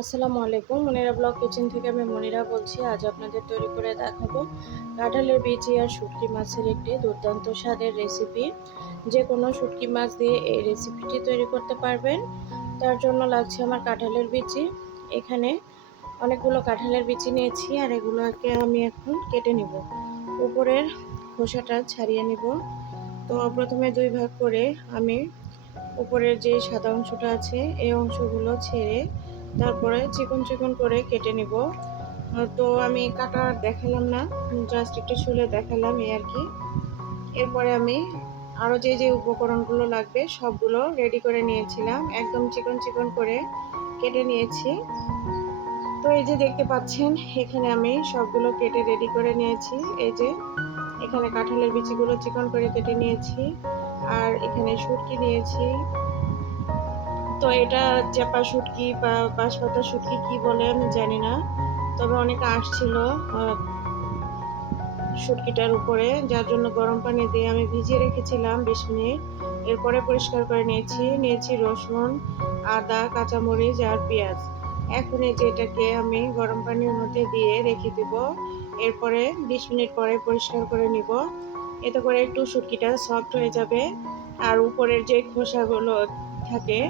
আসসালামু আলাইকুম। Monira blog kitchen থেকে আমি মনিরা বলছি। আজ আপনাদের তৈরি করে দেখাবো কাঁঠালের বিচি আর শুটকি মাছের একটি দুর্দান্ত স্বাদের রেসিপি। যে কোনো শুটকি মাছ দিয়ে এই রেসিপিটি তৈরি করতে পারবেন। তার জন্য লাগছে আমার কাঁঠালের বিচি। এখানে অনেকগুলো কাঁঠালের বিচি নিয়েছি আর এগুলোকে আমি এখন কেটে নিব। উপরের খোসাটা ছাড়িয়ে নিব। তো প্রথমে দুই ভাগ করে আমি উপরের যে সাদা অংশটা আছে এই অংশগুলো ছেড়ে তারপরে চিকন চিকন করে কেটে নিব। তো আমি কাটা দেখালাম না, জাস্ট একটু ছুলে দেখালাম এই আর কি। এরপরে আমি আরও যে যে উপকরণগুলো লাগবে সবগুলো রেডি করে নিয়েছিলাম, একদম চিকন চিকন করে কেটে নিয়েছি। তো এই যে দেখতে পাচ্ছেন এখানে আমি সবগুলো কেটে রেডি করে নিয়েছি। এই যে এখানে কাঁঠালের বিচিগুলো চিকন করে কেটে নিয়েছি, আর এখানে শুটকি নিয়েছি। তো এটা চাপা শুটকি বা বাঁশপাতা শুটকি কি বলে আমি জানি না, তবে অনেক আঁশ ছিল শুটকিটার উপরে, যার জন্য গরম পানি দিয়ে আমি ভিজিয়ে রেখেছিলাম 20 মিনিট। এরপরে পরিষ্কার করে নিয়েছি রসুন, আদা, কাঁচামরিচ আর পেঁয়াজ। এখন এই যে এটাকে আমি গরম পানির মধ্যে দিয়ে রেখে দেব। এরপরে 20 মিনিট পরে পরিষ্কার করে নিব। এতে করে একটু শুটকিটা সফট হয়ে যাবে। আর উপরের যে খোসাগুলো থাকে,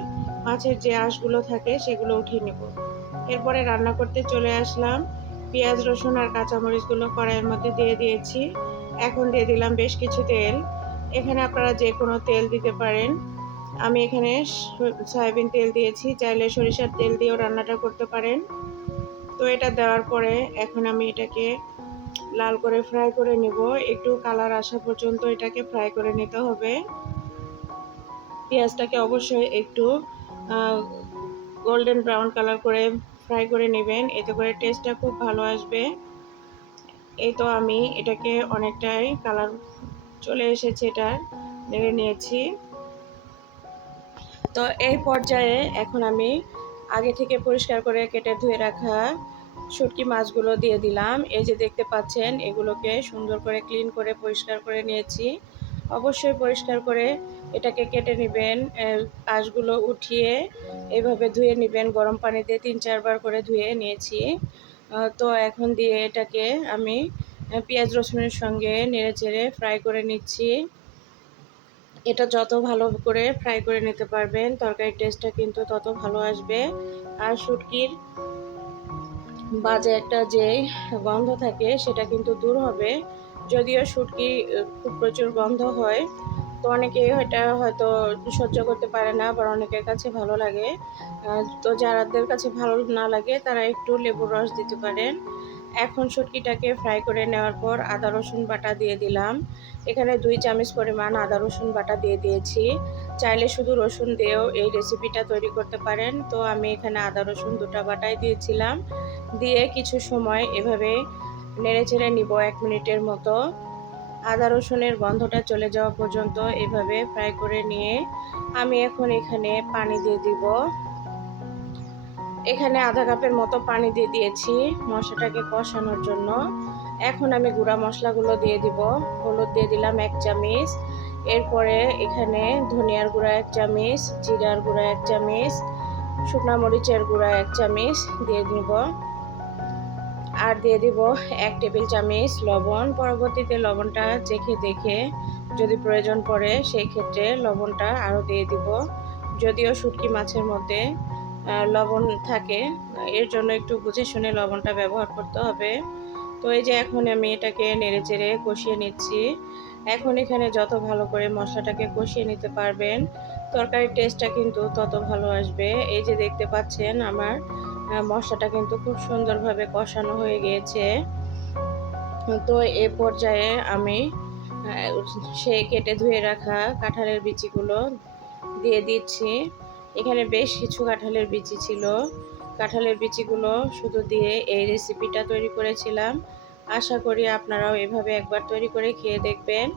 মাছের যে আঁশগুলো থাকে সেগুলো উঠিয়ে নেব। এরপরে রান্না করতে চলে আসলাম। পেঁয়াজ, রসুন আর কাঁচামরিচগুলো কড়াইয়ের মধ্যে দিয়ে দিয়েছি। এখন দিয়ে দিলাম বেশ কিছু তেল। এখানে আপনারা যে কোনো তেল দিতে পারেন। আমি এখানে সয়াবিন তেল দিয়েছি, চাইলে সরিষার তেল দিয়েও রান্নাটা করতে পারেন। তো এটা দেওয়ার পরে এখন আমি এটাকে লাল করে ফ্রাই করে নিব। একটু কালার আসা পর্যন্ত এটাকে ফ্রাই করে নিতে হবে। পেঁয়াজটাকে অবশ্যই একটু গোল্ডেন ব্রাউন কালার করে ফ্রাই করে নেবেন, এতে করে টেস্টটা খুব ভালো আসবে। এই তো আমি এটাকে অনেকটাই কালার চলে এসেছে, এটা নেড়ে নিয়েছি। তো এই পর্যায়ে এখন আমি আগে থেকে পরিষ্কার করে কেটে ধুয়ে রাখা শুটকি মাছগুলো দিয়ে দিলাম। এই যে দেখতে পাচ্ছেন এগুলোকে সুন্দর করে ক্লিন করে পরিষ্কার করে নিয়েছি। অবশ্যই পরিষ্কার করে এটাকে কেটে নেবেন, আঁশগুলো উঠিয়ে এভাবে ধুয়ে নেবেন। গরম পানিতে 3-4 বার করে ধুয়ে নিয়েছি। তো এখন দিয়ে এটাকে আমি পেঁয়াজ রসুনের সঙ্গে নেড়েচেড়ে ফ্রাই করে নিচ্ছি। এটা যত ভালো করে ফ্রাই করে নিতে পারবেন তরকারির টেস্টটা কিন্তু তত ভালো আসবে। আর শুটকির বাজে একটা যে গন্ধ থাকে সেটা কিন্তু দূর হবে। যদিও শুটকি খুব প্রচুর গন্ধ হয়, তো অনেকে এটা হয়তো সহ্য করতে পারে না, আবার অনেকের কাছে ভালো লাগে। তো যাদের কাছে ভালো না লাগে তারা একটু লেবুর রস দিতে পারেন। এখন শুটকিটাকে ফ্রাই করে নেওয়ার পর আদা রসুন বাটা দিয়ে দিলাম। এখানে 2 চামচ পরিমাণ আদা রসুন বাটা দিয়ে দিয়েছি। চাইলে শুধু রসুন দিয়েও এই রেসিপিটা তৈরি করতে পারেন। তো আমি এখানে আদা রসুন দুটা বাটাই দিয়েছিলাম। দিয়ে কিছু সময় এভাবে নেড়েচেড়ে নিব 1 মিনিটের মতো। আদা রসুনের গন্ধটা চলে যাওয়া পর্যন্ত এভাবে ফ্রাই করে নিয়ে আমি এখন এখানে পানি দিয়ে দিব। এখানে আধা কাপের মতো পানি দিয়ে দিয়েছি মশলাটাকে কষানোর জন্য। এখন আমি গুঁড়া মশলাগুলো দিয়ে দিব। হলুদ দিয়ে দিলাম 1 চামচ। এরপরে এখানে ধনিয়ার গুঁড়া 1 চামচ, জিরার গুঁড়া 1 চামচ, শুকনো মরিচের গুঁড়া 1 চামচ দিয়ে দিব। আর দিয়ে দিব 1 টেবিল চামচ লবণ। পরবর্তীতে লবণটা চেখে দেখে যদি প্রয়োজন পড়ে সেই ক্ষেত্রে লবণটা আরও দিয়ে দিব। যদিও শুটকি মাছের মধ্যে লবণ থাকে, এর জন্য একটু বুঝে শুনে লবণটা ব্যবহার করতে হবে। তো এই যে এখন আমি এটাকে নেড়েচেড়ে কষিয়ে নিচ্ছি। এখন এখানে যত ভালো করে মশলাটাকে কষিয়ে নিতে পারবেন তরকারির টেস্টটা কিন্তু তত ভালো আসবে। এই যে দেখতে পাচ্ছেন আমার মশলাটা কিন্তু খুব সুন্দরভাবে কষানো হয়ে গিয়েছে। তো এ পর্যায়ে আমি সেই কেটে ধুয়ে রাখা কাঁঠালের বিচিগুলো দিয়ে দিচ্ছি। এখানে বেশ কিছু কাঁঠালের বিচি ছিল। কাঁঠালের বিচিগুলো শুধু দিয়ে এই রেসিপিটা তৈরি করেছিলাম। আশা করি আপনারাও এভাবে একবার তৈরি করে খেয়ে দেখবেন।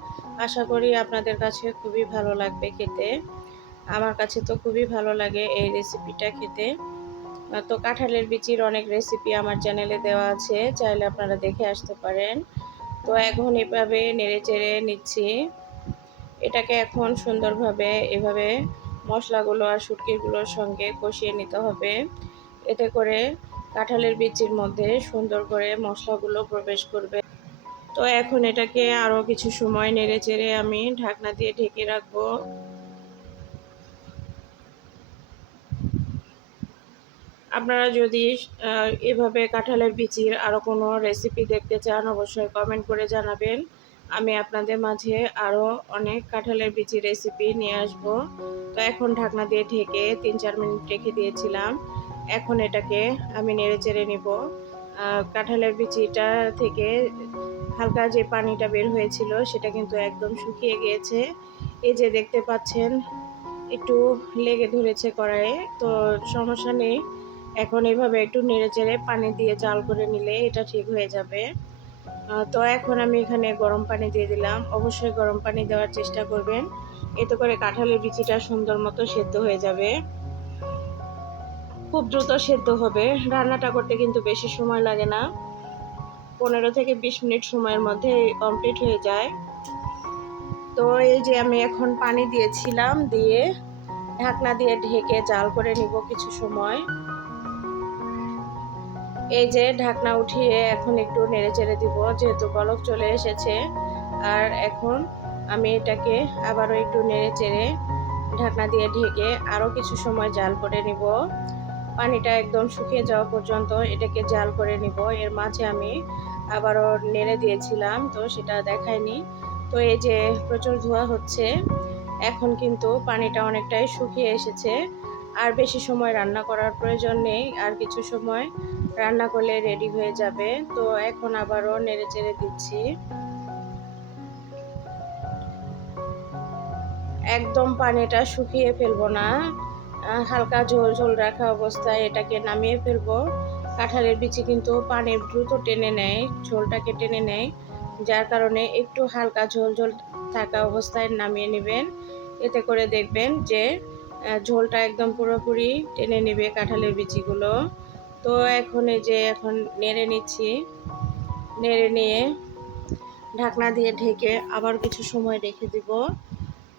আশা করি আপনাদের কাছে খুবই ভালো লাগবে খেতে। আমার কাছে তো খুবই ভালো লাগে এই রেসিপিটা খেতে। তো কাঁঠালের বিচির অনেক রেসিপি আমার চ্যানেলে দেওয়া আছে, চাইলে আপনারা দেখে আসতে পারেন। তো এখন এভাবে নেড়েচেড়ে নিচ্ছি। এটাকে এখন সুন্দরভাবে এভাবে মশলাগুলো আর শুটকিগুলোর সঙ্গে কষিয়ে নিতে হবে। এতে করে কাঁঠালের বিচির মধ্যে সুন্দর করে মশলাগুলো প্রবেশ করবে। তো এখন এটাকে আরও কিছু সময় নেড়ে চেড়ে আমি ঢাকনা দিয়ে ঢেকে রাখবো। আপনারা যদি এভাবে কাঁঠালের বিচির আরও কোনো রেসিপি দেখতে চান অবশ্যই কমেন্ট করে জানাবেন। আমি আপনাদের মাঝে আরও অনেক কাঁঠালের বিচির রেসিপি নিয়ে আসব। তো এখন ঢাকনা দিয়ে ঢেকে 3-4 মিনিট রেখে দিয়েছিলাম। এখন এটাকে আমি নেড়ে চেড়ে নিব। কাঁঠালের বিচিটা থেকে হালকা যে পানিটা বের হয়েছিল সেটা কিন্তু একদম শুকিয়ে গিয়েছে। এই যে দেখতে পাচ্ছেন একটু লেগে ধরেছে কড়াইয়ে, তো সমস্যা নেই। এখন এভাবে একটু নেড়েচেড়ে পানি দিয়ে জাল করে নিলে এটা ঠিক হয়ে যাবে। তো এখন আমি এখানে গরম পানি দিয়ে দিলাম। অবশ্যই গরম পানি দেওয়ার চেষ্টা করবেন, এতে করে কাঁঠালের বিচিটা সুন্দর মতো সেদ্ধ হয়ে যাবে। খুব দ্রুত সেদ্ধ হবে। রান্নাটা করতে কিন্তু বেশি সময় লাগে না, 15 থেকে 20 মিনিট সময়ের মধ্যে কমপ্লিট হয়ে যায়। তো এই যে আমি এখন পানি দিয়েছিলাম, দিয়ে ঢাকনা দিয়ে ঢেকে জাল করে নিব কিছু সময়। এই যে ঢাকনা উঠিয়ে এখন একটু নেড়ে চেড়ে দিব, যেহেতু বলক চলে এসেছে। আর এখন আমি এটাকে আবারও একটু নেড়ে চেড়ে ঢাকনা দিয়ে ঢেকে আরও কিছু সময় জাল করে নিব। পানিটা একদম শুকিয়ে যাওয়া পর্যন্ত এটাকে জাল করে নিব। এর মাঝে আমি আবারও নেড়ে দিয়েছিলাম, তো সেটা দেখায়নি। তো এই যে প্রচুর ধোঁয়া হচ্ছে, এখন কিন্তু পানিটা অনেকটাই শুকিয়ে এসেছে। আর বেশি সময় রান্না করার প্রয়োজন নেই, আর কিছু সময় রান্না করলে রেডি হয়ে যাবে। তো এখন আবারও নেড়ে চেড়ে দিচ্ছি। একদম পানিটা শুকিয়ে ফেলবো না, হালকা ঝোল ঝোল রাখা অবস্থায় এটাকে নামিয়ে ফেলবো। কাঁঠালের বিচি কিন্তু পানি দ্রুত টেনে নেয়, ঝোলটাকে টেনে নেয়, যার কারণে একটু হালকা ঝোল ঝোল থাকা অবস্থায় নামিয়ে নেবেন। এতে করে দেখবেন যে ঝোলটা একদম পুরোপুরি টেনে নেবে কাঁঠালের বিচিগুলো। তো এখন এই যে এখন নেড়ে নিচ্ছি, নেড়ে নিয়ে ঢাকনা দিয়ে ঢেকে আবার কিছু সময় রেখে দিব।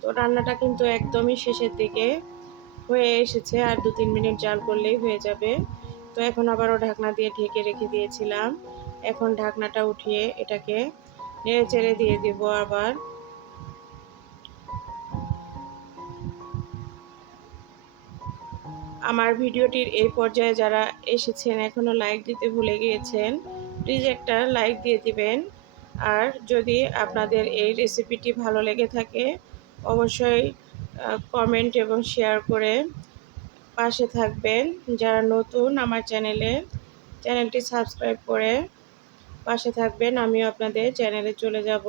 তো রান্নাটা কিন্তু একদমই শেষের দিকে হয়ে এসেছে, আর 2-3 মিনিট জাল করলেই হয়ে যাবে। তো এখন আবারও ঢাকনা দিয়ে ঢেকে রেখে দিয়েছিলাম। এখন ঢাকনাটা উঠিয়ে এটাকে নেড়ে চেড়ে দিয়ে দিব আবার। আমার ভিডিওটির এই পর্যায়ে যারা এসেছেন এখনও লাইক দিতে ভুলে গিয়েছেন, প্লিজ একটা লাইক দিয়ে দিবেন। আর যদি আপনাদের এই রেসিপিটি ভালো লেগে থাকে অবশ্যই কমেন্ট এবং শেয়ার করে পাশে থাকবেন। যারা নতুন আমার চ্যানেলটি সাবস্ক্রাইব করে পাশে থাকবেন, আমিও আপনাদের চ্যানেলে চলে যাব।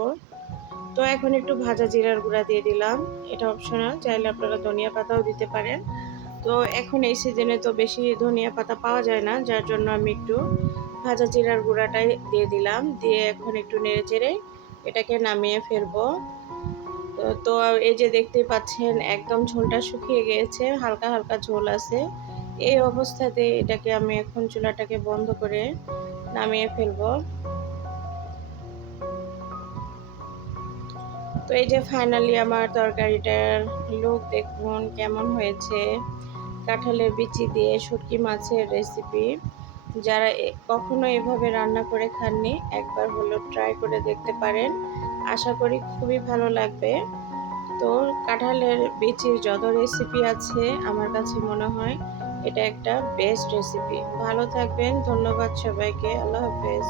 তো এখন একটু ভাজা জিরার গুঁড়া দিয়ে দিলাম, এটা অপশনাল, চাইলে আপনারা ধনিয়া পাতাও দিতে পারেন। তো এখন এই সিজনে তো বেশি ধনিয়া পাতা পাওয়া যায় না, যার জন্য আমি একটু ভাজা জিরার গুঁড়াটাই দিয়ে দিলাম। দিয়ে এখন একটু নেড়ে চেড়ে এটাকে নামিয়ে ফেলবো। তো এই যে দেখতেই পাচ্ছেন একদম ঝোলটা শুকিয়ে গিয়েছে, হালকা হালকা ঝোল আছে। এই অবস্থাতে এটাকে আমি এখন চুলাটাকে বন্ধ করে নামিয়ে ফেলবো। তো এই যে ফাইনালি আমার তরকারিটার লুক দেখুন কেমন হয়েছে। কাঁঠালের বিচি দিয়ে শুটকি মাছের রেসিপি, যারা কখনো এভাবে রান্না করে খাননি একবার হলেও ট্রাই করে দেখতে পারেন। আশা করি খুবই ভালো লাগবে। তো কাঁঠালের বিচির যত রেসিপি আছে আমার কাছে মনে হয় এটা একটা বেস্ট রেসিপি। ভালো থাকবেন, ধন্যবাদ সবাইকে, আল্লাহ হাফেজ।